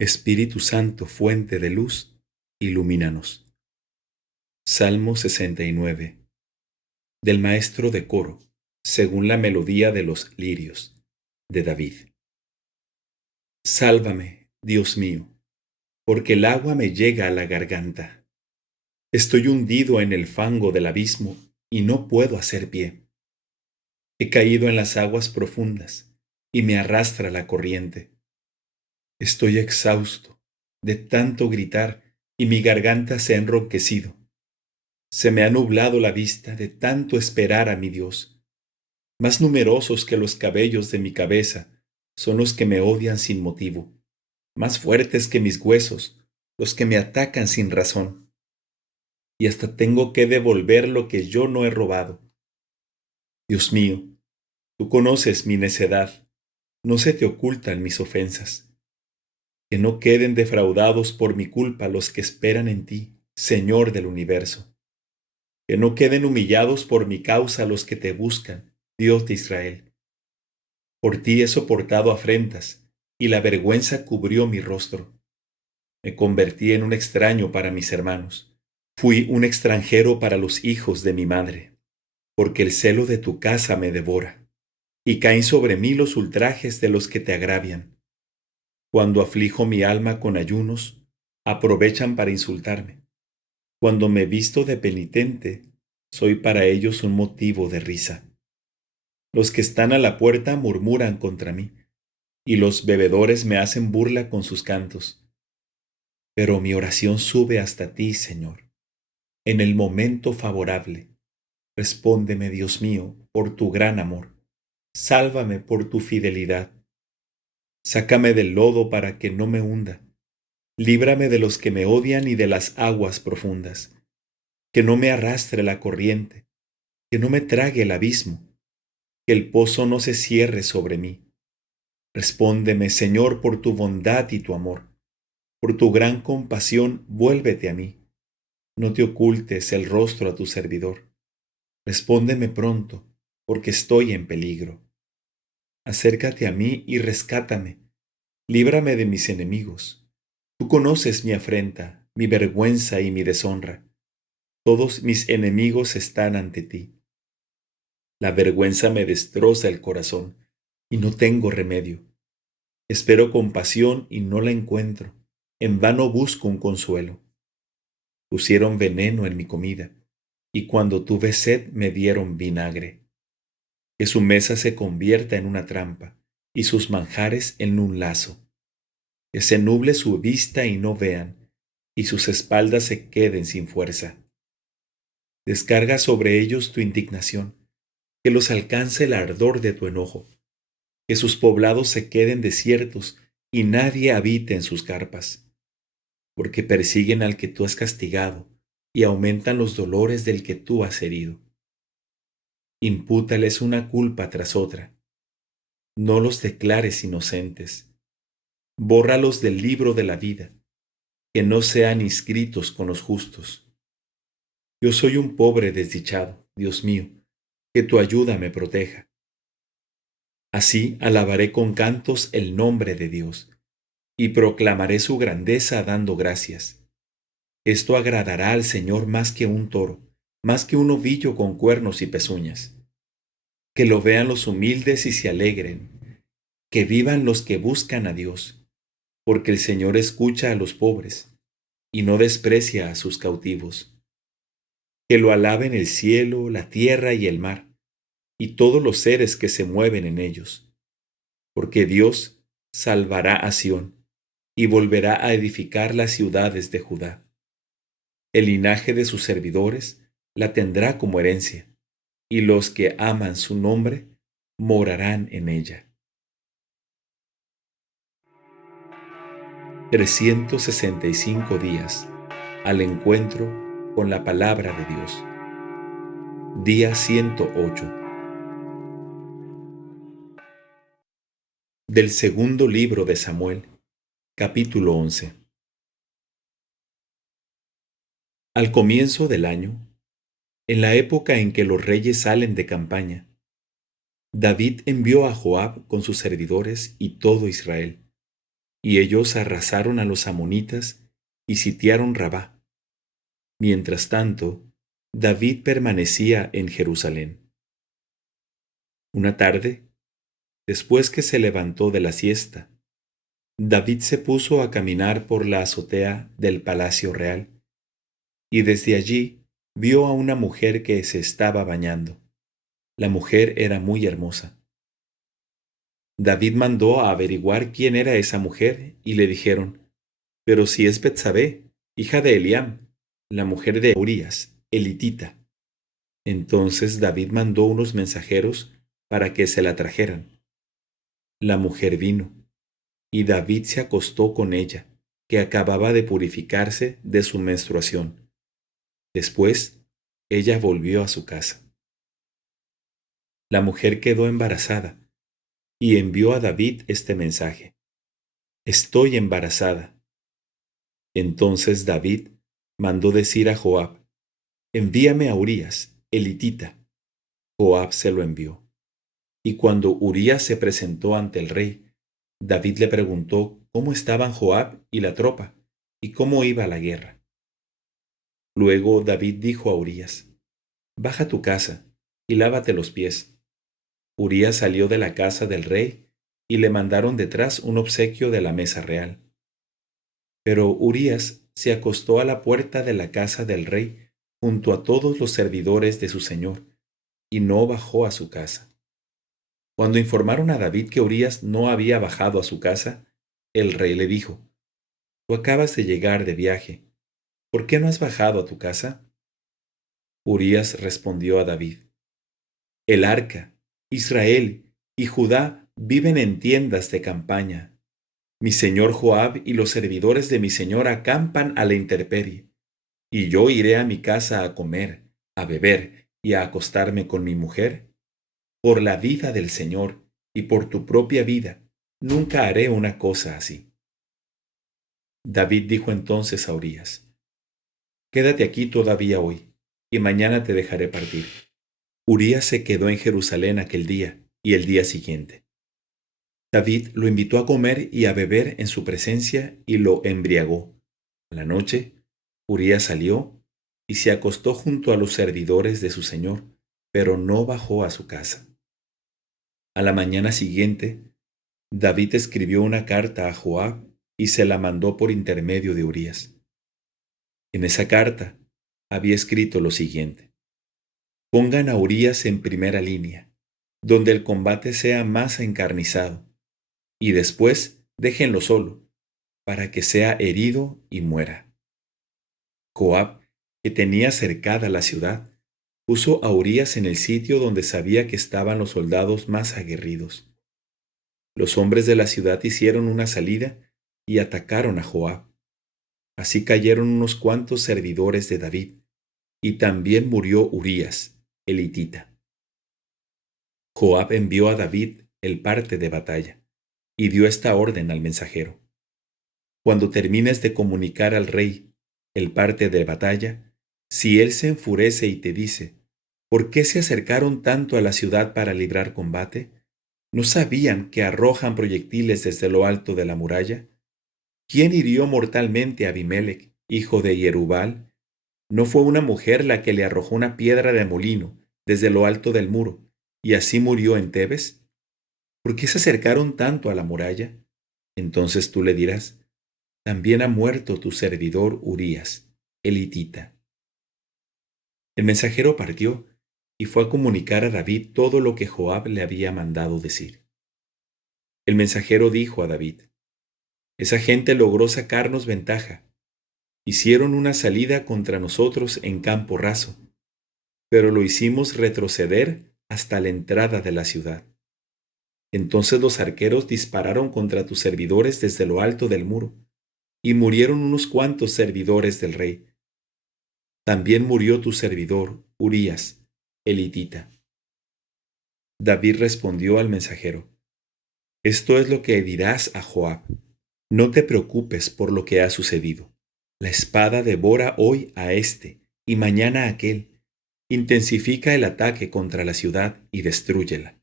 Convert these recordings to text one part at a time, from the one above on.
Espíritu Santo, fuente de luz, ilumínanos. Salmo 69. Del maestro de coro, según la melodía de los lirios, de David. Sálvame, Dios mío, porque el agua me llega a la garganta. Estoy hundido en el fango del abismo y no puedo hacer pie. He caído en las aguas profundas y me arrastra la corriente. Estoy exhausto de tanto gritar y mi garganta se ha enronquecido. Se me ha nublado la vista de tanto esperar a mi Dios. Más numerosos que los cabellos de mi cabeza son los que me odian sin motivo, más fuertes que mis huesos, los que me atacan sin razón. Y hasta tengo que devolver lo que yo no he robado. Dios mío, tú conoces mi necedad, no se te ocultan mis ofensas. Que no queden defraudados por mi culpa los que esperan en ti, Señor del universo. Que no queden humillados por mi causa los que te buscan, Dios de Israel. Por ti he soportado afrentas, y la vergüenza cubrió mi rostro. Me convertí en un extraño para mis hermanos. Fui un extranjero para los hijos de mi madre, porque el celo de tu casa me devora, y caen sobre mí los ultrajes de los que te agravian. Cuando aflijo mi alma con ayunos, aprovechan para insultarme. Cuando me visto de penitente, soy para ellos un motivo de risa. Los que están a la puerta murmuran contra mí, y los bebedores me hacen burla con sus cantos. Pero mi oración sube hasta ti, Señor. En el momento favorable, respóndeme, Dios mío, por tu gran amor. Sálvame por tu fidelidad. Sácame del lodo para que no me hunda. Líbrame de los que me odian y de las aguas profundas. Que no me arrastre la corriente, que no me trague el abismo, que el pozo no se cierre sobre mí. Respóndeme, Señor, por tu bondad y tu amor. Por tu gran compasión, vuélvete a mí. No te ocultes el rostro a tu servidor. Respóndeme pronto, porque estoy en peligro. Acércate a mí y rescátame. Líbrame de mis enemigos. Tú conoces mi afrenta, mi vergüenza y mi deshonra. Todos mis enemigos están ante ti. La vergüenza me destroza el corazón, y no tengo remedio. Espero compasión y no la encuentro. En vano busco un consuelo. Pusieron veneno en mi comida, y cuando tuve sed me dieron vinagre. Que su mesa se convierta en una trampa, y sus manjares en un lazo. Que se nuble su vista y no vean, y sus espaldas se queden sin fuerza. Descarga sobre ellos tu indignación, que los alcance el ardor de tu enojo. Que sus poblados se queden desiertos, y nadie habite en sus carpas. Porque persiguen al que tú has castigado, y aumentan los dolores del que tú has herido. Impútales una culpa tras otra. No los declares inocentes. Bórralos del libro de la vida, que no sean inscritos con los justos. Yo soy un pobre desdichado, Dios mío, que tu ayuda me proteja. Así alabaré con cantos el nombre de Dios, y proclamaré su grandeza dando gracias. Esto agradará al Señor más que un toro, más que un ovillo con cuernos y pezuñas. Que lo vean los humildes y se alegren, que vivan los que buscan a Dios, porque el Señor escucha a los pobres y no desprecia a sus cautivos. Que lo alaben el cielo, la tierra y el mar, y todos los seres que se mueven en ellos, porque Dios salvará a Sión y volverá a edificar las ciudades de Judá. El linaje de sus servidores la tendrá como herencia, y los que aman su nombre morarán en ella. 365 días al encuentro con la palabra de Dios. Día 108. Del segundo libro de Samuel, capítulo 11. Al comienzo del año, en la época en que los reyes salen de campaña, David envió a Joab con sus servidores y todo Israel, y ellos arrasaron a los amonitas y sitiaron Rabá. Mientras tanto, David permanecía en Jerusalén. Una tarde, después que se levantó de la siesta, David se puso a caminar por la azotea del palacio real, y desde allí vio a una mujer que se estaba bañando. La mujer era muy hermosa. David mandó a averiguar quién era esa mujer, y le dijeron: «Pero si es Betsabé, hija de Eliam, la mujer de Urías, elitita». Entonces David mandó unos mensajeros para que se la trajeran. La mujer vino, y David se acostó con ella, que acababa de purificarse de su menstruación. Después, ella volvió a su casa. La mujer quedó embarazada, y envió a David este mensaje: «Estoy embarazada». Entonces David mandó decir a Joab: «Envíame a Urías, elitita». Joab se lo envió. Y cuando Urías se presentó ante el rey, David le preguntó cómo estaban Joab y la tropa, y cómo iba la guerra. Luego David dijo a Urías: «Baja a tu casa y lávate los pies». Urías salió de la casa del rey, y le mandaron detrás un obsequio de la mesa real. Pero Urías se acostó a la puerta de la casa del rey junto a todos los servidores de su señor, y no bajó a su casa. Cuando informaron a David que Urías no había bajado a su casa, el rey le dijo: «Tú acabas de llegar de viaje. ¿Por qué no has bajado a tu casa?». Urías respondió a David: «El arca, Israel y Judá viven en tiendas de campaña. Mi señor Joab y los servidores de mi señor acampan a la intemperie, y yo iré a mi casa a comer, a beber y a acostarme con mi mujer. Por la vida del Señor y por tu propia vida, nunca haré una cosa así». David dijo entonces a Urías: «Quédate aquí todavía hoy, y mañana te dejaré partir». Urías se quedó en Jerusalén aquel día y el día siguiente. David lo invitó a comer y a beber en su presencia y lo embriagó. A la noche, Urías salió y se acostó junto a los servidores de su señor, pero no bajó a su casa. A la mañana siguiente, David escribió una carta a Joab y se la mandó por intermedio de Urías. En esa carta había escrito lo siguiente: «Pongan a Urías en primera línea, donde el combate sea más encarnizado, y después déjenlo solo, para que sea herido y muera». Joab, que tenía cercada la ciudad, puso a Urías en el sitio donde sabía que estaban los soldados más aguerridos. Los hombres de la ciudad hicieron una salida y atacaron a Joab. Así cayeron unos cuantos servidores de David, y también murió Urías, elitita. Joab envió a David el parte de batalla, y dio esta orden al mensajero: «Cuando termines de comunicar al rey el parte de batalla, si él se enfurece y te dice: ¿por qué se acercaron tanto a la ciudad para librar combate? ¿No sabían que arrojan proyectiles desde lo alto de la muralla? ¿Quién hirió mortalmente a Abimelech, hijo de Yerubal? ¿No fue una mujer la que le arrojó una piedra de molino desde lo alto del muro, y así murió en Tebes? ¿Por qué se acercaron tanto a la muralla?». Entonces tú le dirás: «También ha muerto tu servidor Urías, elitita». El mensajero partió y fue a comunicar a David todo lo que Joab le había mandado decir. El mensajero dijo a David: «Esa gente logró sacarnos ventaja. Hicieron una salida contra nosotros en campo raso, pero lo hicimos retroceder hasta la entrada de la ciudad. Entonces los arqueros dispararon contra tus servidores desde lo alto del muro, y murieron unos cuantos servidores del rey. También murió tu servidor, Urías, elitita». David respondió al mensajero: «Esto es lo que dirás a Joab: no te preocupes por lo que ha sucedido. La espada devora hoy a este y mañana a aquel. Intensifica el ataque contra la ciudad y destrúyela.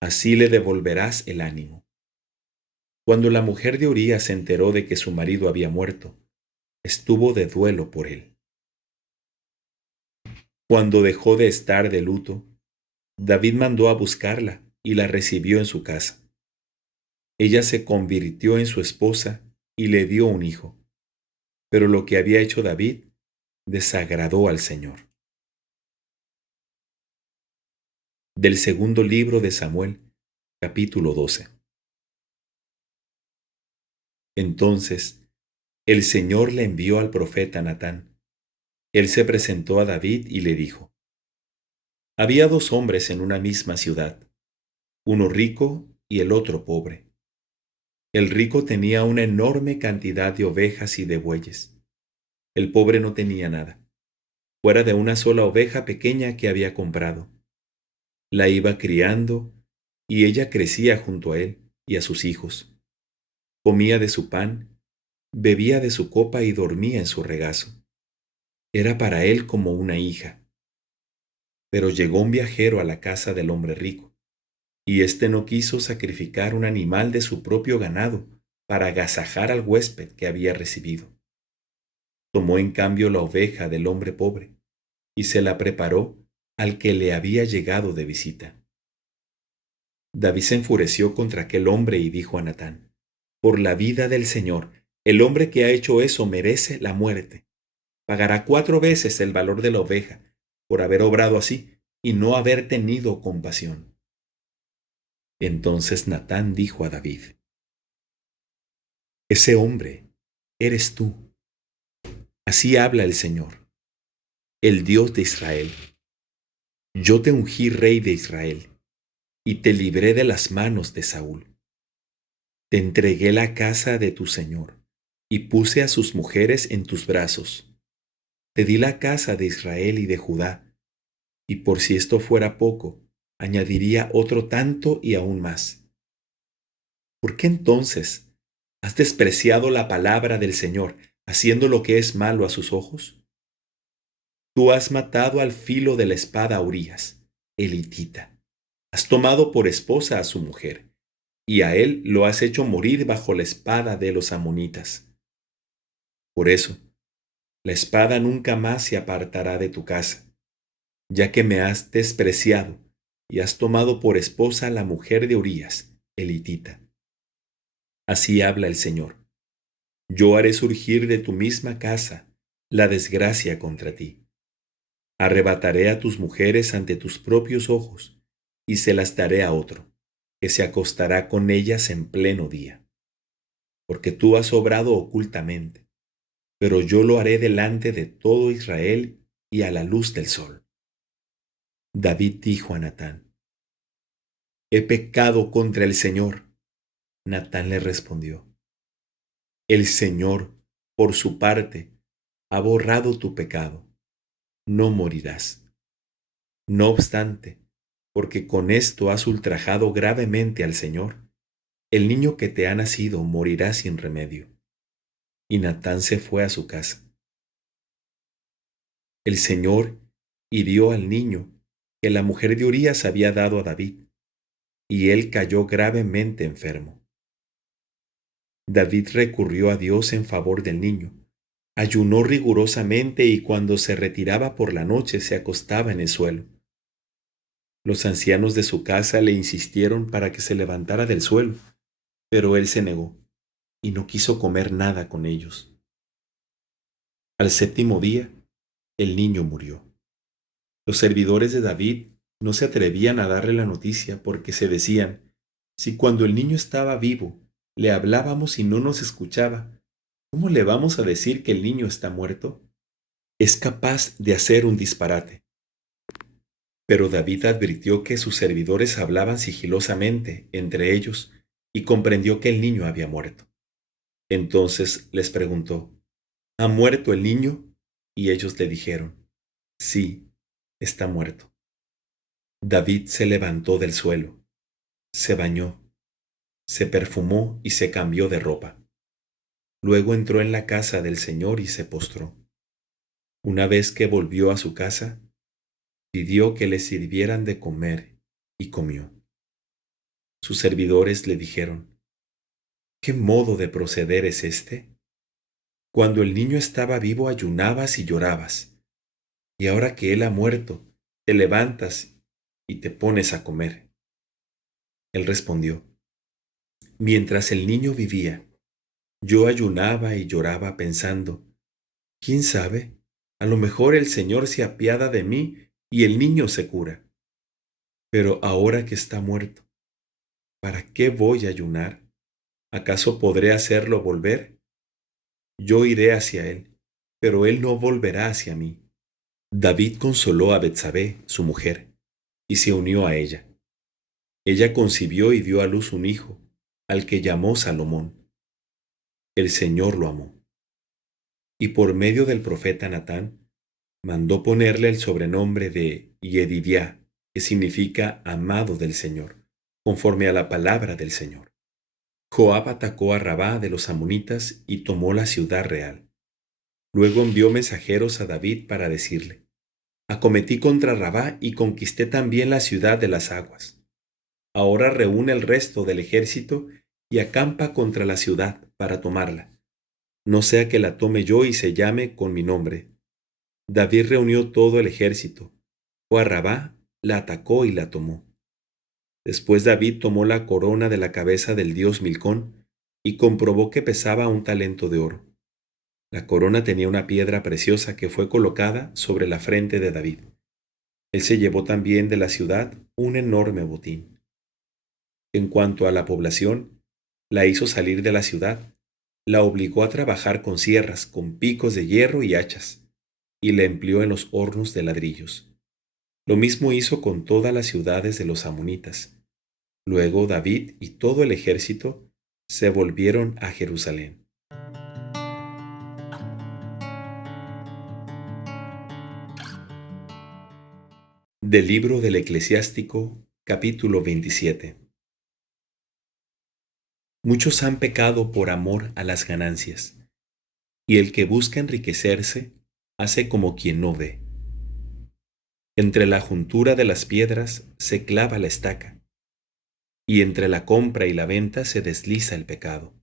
Así le devolverás el ánimo». Cuando la mujer de Urías se enteró de que su marido había muerto, estuvo de duelo por él. Cuando dejó de estar de luto, David mandó a buscarla y la recibió en su casa. Ella se convirtió en su esposa y le dio un hijo. Pero lo que había hecho David desagradó al Señor. Del segundo libro de Samuel, capítulo 12. Entonces, el Señor le envió al profeta Natán. Él se presentó a David y le dijo: Había dos hombres en una misma ciudad, uno rico y el otro pobre. El rico tenía una enorme cantidad de ovejas y de bueyes. El pobre no tenía nada, fuera de una sola oveja pequeña que había comprado. La iba criando y ella crecía junto a él y a sus hijos. Comía de su pan, bebía de su copa y dormía en su regazo. Era para él como una hija. Pero llegó un viajero a la casa del hombre rico, y éste no quiso sacrificar un animal de su propio ganado para agasajar al huésped que había recibido. Tomó en cambio la oveja del hombre pobre, y se la preparó al que le había llegado de visita. David se enfureció contra aquel hombre y dijo a Natán: Por la vida del Señor, el hombre que ha hecho eso merece la muerte. Pagará 4 veces el valor de la oveja por haber obrado así y no haber tenido compasión. Entonces Natán dijo a David: Ese hombre eres tú. Así habla el Señor, el Dios de Israel. Yo te ungí rey de Israel y te libré de las manos de Saúl. Te entregué la casa de tu Señor y puse a sus mujeres en tus brazos. Te di la casa de Israel y de Judá, y por si esto fuera poco, añadiría otro tanto y aún más. ¿Por qué entonces has despreciado la palabra del Señor, haciendo lo que es malo a sus ojos? Tú has matado al filo de la espada a Urías, el hitita. Has tomado por esposa a su mujer, y a él lo has hecho morir bajo la espada de los amonitas. Por eso, la espada nunca más se apartará de tu casa, ya que me has despreciado y has tomado por esposa a la mujer de Urías, el hitita. Así habla el Señor: Yo haré surgir de tu misma casa la desgracia contra ti. Arrebataré a tus mujeres ante tus propios ojos y se las daré a otro, que se acostará con ellas en pleno día. Porque tú has obrado ocultamente, pero yo lo haré delante de todo Israel y a la luz del sol. David dijo a Natán: He pecado contra el Señor. Natán le respondió: El Señor, por su parte, ha borrado tu pecado. No morirás. No obstante, porque con esto has ultrajado gravemente al Señor, el niño que te ha nacido morirá sin remedio. Y Natán se fue a su casa. El Señor hirió al niño que la mujer de Urías había dado a David, y él cayó gravemente enfermo. David recurrió a Dios en favor del niño, ayunó rigurosamente y cuando se retiraba por la noche se acostaba en el suelo. Los ancianos de su casa le insistieron para que se levantara del suelo, pero él se negó y no quiso comer nada con ellos. Al séptimo día, el niño murió. Los servidores de David no se atrevían a darle la noticia porque se decían: si cuando el niño estaba vivo le hablábamos y no nos escuchaba, ¿cómo le vamos a decir que el niño está muerto? Es capaz de hacer un disparate. Pero David advirtió que sus servidores hablaban sigilosamente entre ellos y comprendió que el niño había muerto. Entonces les preguntó: ¿Ha muerto el niño? Y ellos le dijeron: Sí, está muerto. David se levantó del suelo, se bañó, se perfumó y se cambió de ropa. Luego entró en la casa del Señor y se postró. Una vez que volvió a su casa, pidió que le sirvieran de comer y comió. Sus servidores le dijeron: ¿Qué modo de proceder es este? Cuando el niño estaba vivo ayunabas y llorabas, y ahora que él ha muerto, te levantas y te pones a comer. Él respondió, mientras el niño vivía, yo ayunaba y lloraba pensando, ¿quién sabe? A lo mejor el Señor se apiada de mí y el niño se cura. Pero ahora que está muerto, ¿para qué voy a ayunar? ¿Acaso podré hacerlo volver? Yo iré hacia él, pero él no volverá hacia mí. David consoló a Betsabé, su mujer, y se unió a ella. Ella concibió y dio a luz un hijo, al que llamó Salomón. El Señor lo amó. Y por medio del profeta Natán, mandó ponerle el sobrenombre de Yedidiá, que significa amado del Señor, conforme a la palabra del Señor. Joab atacó a Rabá de los amonitas y tomó la ciudad real. Luego envió mensajeros a David para decirle, acometí contra Rabá y conquisté también la ciudad de las aguas. Ahora reúne el resto del ejército y acampa contra la ciudad para tomarla. No sea que la tome yo y se llame con mi nombre. David reunió todo el ejército. Fue a Rabá, la atacó y la tomó. Después David tomó la corona de la cabeza del dios Milcón y comprobó que pesaba un talento de oro. La corona tenía una piedra preciosa que fue colocada sobre la frente de David. Él se llevó también de la ciudad un enorme botín. En cuanto a la población, la hizo salir de la ciudad, la obligó a trabajar con sierras, con picos de hierro y hachas, y la empleó en los hornos de ladrillos. Lo mismo hizo con todas las ciudades de los amonitas. Luego David y todo el ejército se volvieron a Jerusalén. Del libro del Eclesiástico, capítulo 27. Muchos han pecado por amor a las ganancias, y el que busca enriquecerse hace como quien no ve. Entre la juntura de las piedras se clava la estaca, y entre la compra y la venta se desliza el pecado.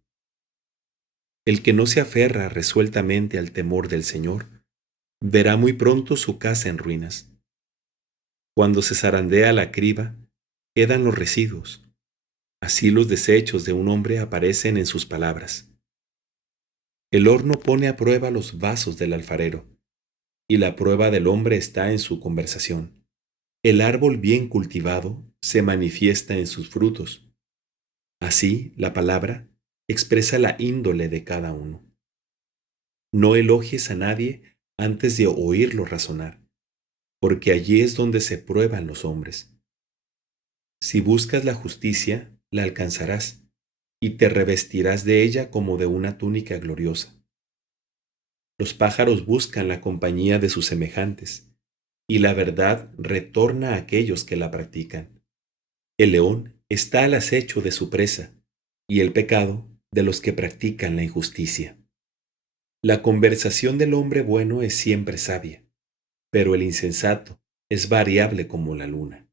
El que no se aferra resueltamente al temor del Señor, verá muy pronto su casa en ruinas. Cuando se zarandea la criba, quedan los residuos. Así los desechos de un hombre aparecen en sus palabras. El horno pone a prueba los vasos del alfarero, y la prueba del hombre está en su conversación. El árbol bien cultivado se manifiesta en sus frutos. Así, la palabra expresa la índole de cada uno. No elogies a nadie antes de oírlo razonar, porque allí es donde se prueban los hombres. Si buscas la justicia, la alcanzarás, y te revestirás de ella como de una túnica gloriosa. Los pájaros buscan la compañía de sus semejantes, y la verdad retorna a aquellos que la practican. El león está al acecho de su presa, y el pecado de los que practican la injusticia. La conversación del hombre bueno es siempre sabia, pero el insensato es variable como la luna.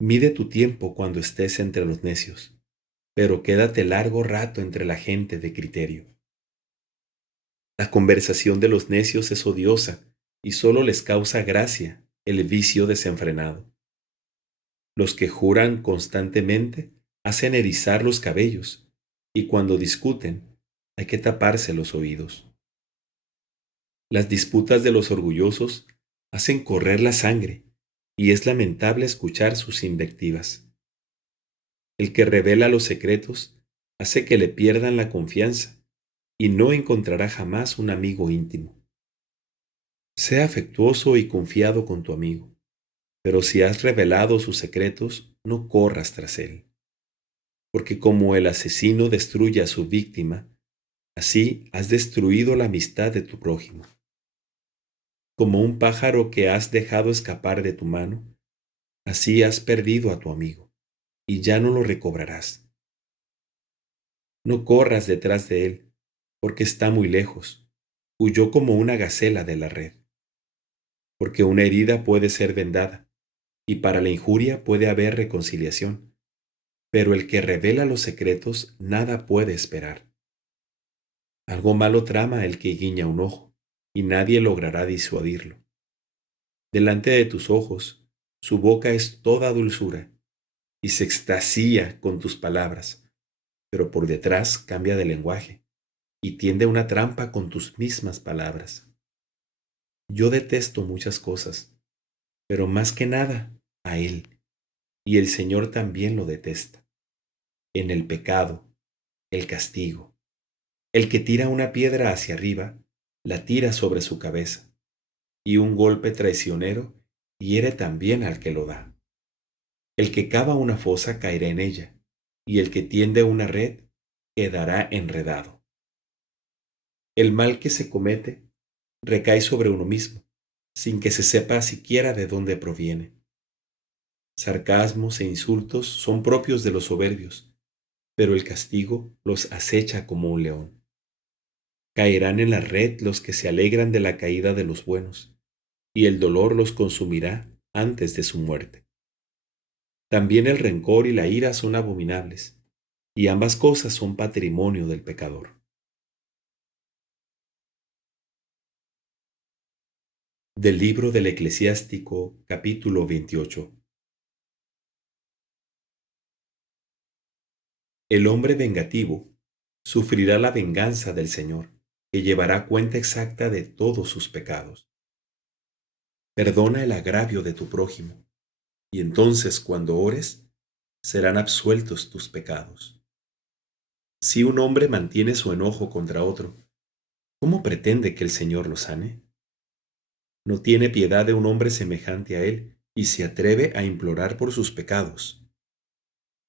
Mide tu tiempo cuando estés entre los necios, pero quédate largo rato entre la gente de criterio. La conversación de los necios es odiosa y solo les causa gracia el vicio desenfrenado. Los que juran constantemente hacen erizar los cabellos, y cuando discuten hay que taparse los oídos. Las disputas de los orgullosos hacen correr la sangre, y es lamentable escuchar sus invectivas. El que revela los secretos hace que le pierdan la confianza, y no encontrará jamás un amigo íntimo. Sea afectuoso y confiado con tu amigo, pero si has revelado sus secretos, no corras tras él. Porque como el asesino destruye a su víctima, así has destruido la amistad de tu prójimo. Como un pájaro que has dejado escapar de tu mano, así has perdido a tu amigo, y ya no lo recobrarás. No corras detrás de él, porque está muy lejos. Huyó como una gacela de la red. Porque una herida puede ser vendada, y para la injuria puede haber reconciliación. pero el que revela los secretos nada puede esperar. Algo malo trama el que guiña un ojo, y nadie logrará disuadirlo. Delante de tus ojos, su boca es toda dulzura, y se extasía con tus palabras, pero por detrás cambia de lenguaje, y tiende una trampa con tus mismas palabras. Yo detesto muchas cosas, pero más que nada a él, y el Señor también lo detesta. En el pecado, el castigo. El que tira una piedra hacia arriba, la tira sobre su cabeza, y un golpe traicionero hiere también al que lo da. El que cava una fosa caerá en ella, y el que tiende una red quedará enredado. El mal que se comete recae sobre uno mismo, sin que se sepa siquiera de dónde proviene. Sarcasmos e insultos son propios de los soberbios, pero el castigo los acecha como un león. Caerán en la red los que se alegran de la caída de los buenos, y el dolor los consumirá antes de su muerte. También el rencor y la ira son abominables, y ambas cosas son patrimonio del pecador. Del libro del Eclesiástico, capítulo 28. El hombre vengativo sufrirá la venganza del Señor, que llevará cuenta exacta de todos sus pecados. Perdona el agravio de tu prójimo, y entonces cuando ores, serán absueltos tus pecados. Si un hombre mantiene su enojo contra otro, ¿cómo pretende que el Señor lo sane? No tiene piedad de un hombre semejante a él y se atreve a implorar por sus pecados.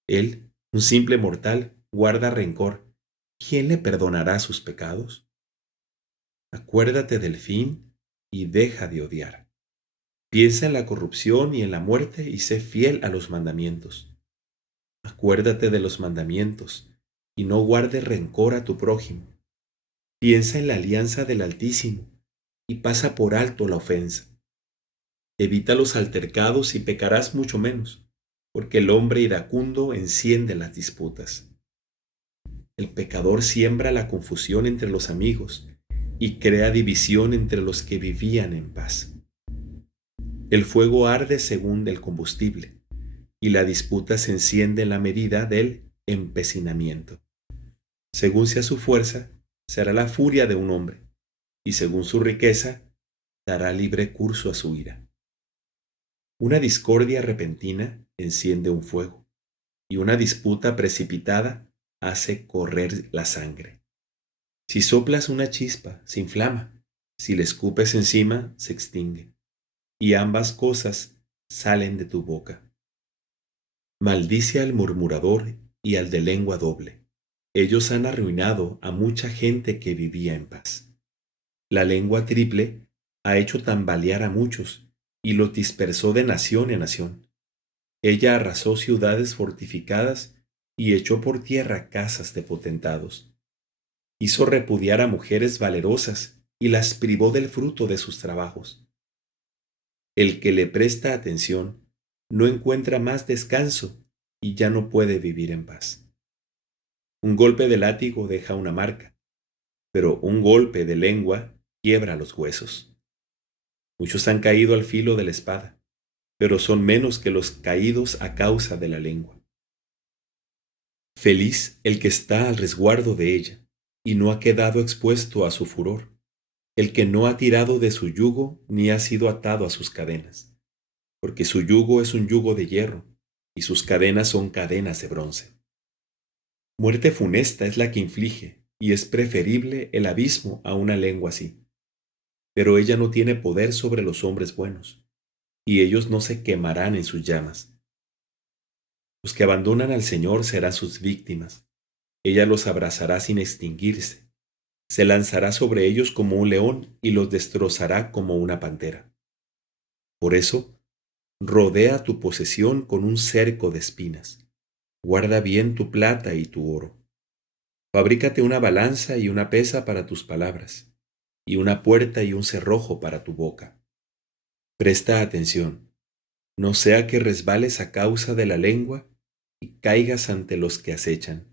Él, un simple mortal, guarda rencor. ¿Quién le perdonará sus pecados? Acuérdate del fin y deja de odiar. Piensa en la corrupción y en la muerte y sé fiel a los mandamientos. Acuérdate de los mandamientos y no guardes rencor a tu prójimo. Piensa en la alianza del Altísimo y pasa por alto la ofensa. Evita los altercados y pecarás mucho menos, porque el hombre iracundo enciende las disputas. El pecador siembra la confusión entre los amigos y crea división entre los que vivían en paz. El fuego arde según el combustible, y la disputa se enciende en la medida del empecinamiento. Según sea su fuerza, será la furia de un hombre, y según su riqueza, dará libre curso a su ira. Una discordia repentina enciende un fuego, y una disputa precipitada hace correr la sangre. Si soplas una chispa, se inflama; si le escupes encima, se extingue. Y ambas cosas salen de tu boca. Maldice al murmurador y al de lengua doble. Ellos han arruinado a mucha gente que vivía en paz. La lengua triple ha hecho tambalear a muchos y los dispersó de nación en nación. Ella arrasó ciudades fortificadas y echó por tierra casas de potentados. Hizo repudiar a mujeres valerosas y las privó del fruto de sus trabajos. El que le presta atención no encuentra más descanso y ya no puede vivir en paz. Un golpe de látigo deja una marca, pero un golpe de lengua quiebra los huesos. Muchos han caído al filo de la espada, pero son menos que los caídos a causa de la lengua. Feliz el que está al resguardo de ella y no ha quedado expuesto a su furor, el que no ha tirado de su yugo ni ha sido atado a sus cadenas, porque su yugo es un yugo de hierro y sus cadenas son cadenas de bronce. Muerte funesta es la que inflige, y es preferible el abismo a una lengua así. Pero ella no tiene poder sobre los hombres buenos, y ellos no se quemarán en sus llamas. Los que abandonan al Señor serán sus víctimas. Ella los abrazará sin extinguirse. Se lanzará sobre ellos como un león y los destrozará como una pantera. Por eso, rodea tu posesión con un cerco de espinas. Guarda bien tu plata y tu oro. Fabrícate una balanza y una pesa para tus palabras, y una puerta y un cerrojo para tu boca. Presta atención, no sea que resbales a causa de la lengua y caigas ante los que acechan.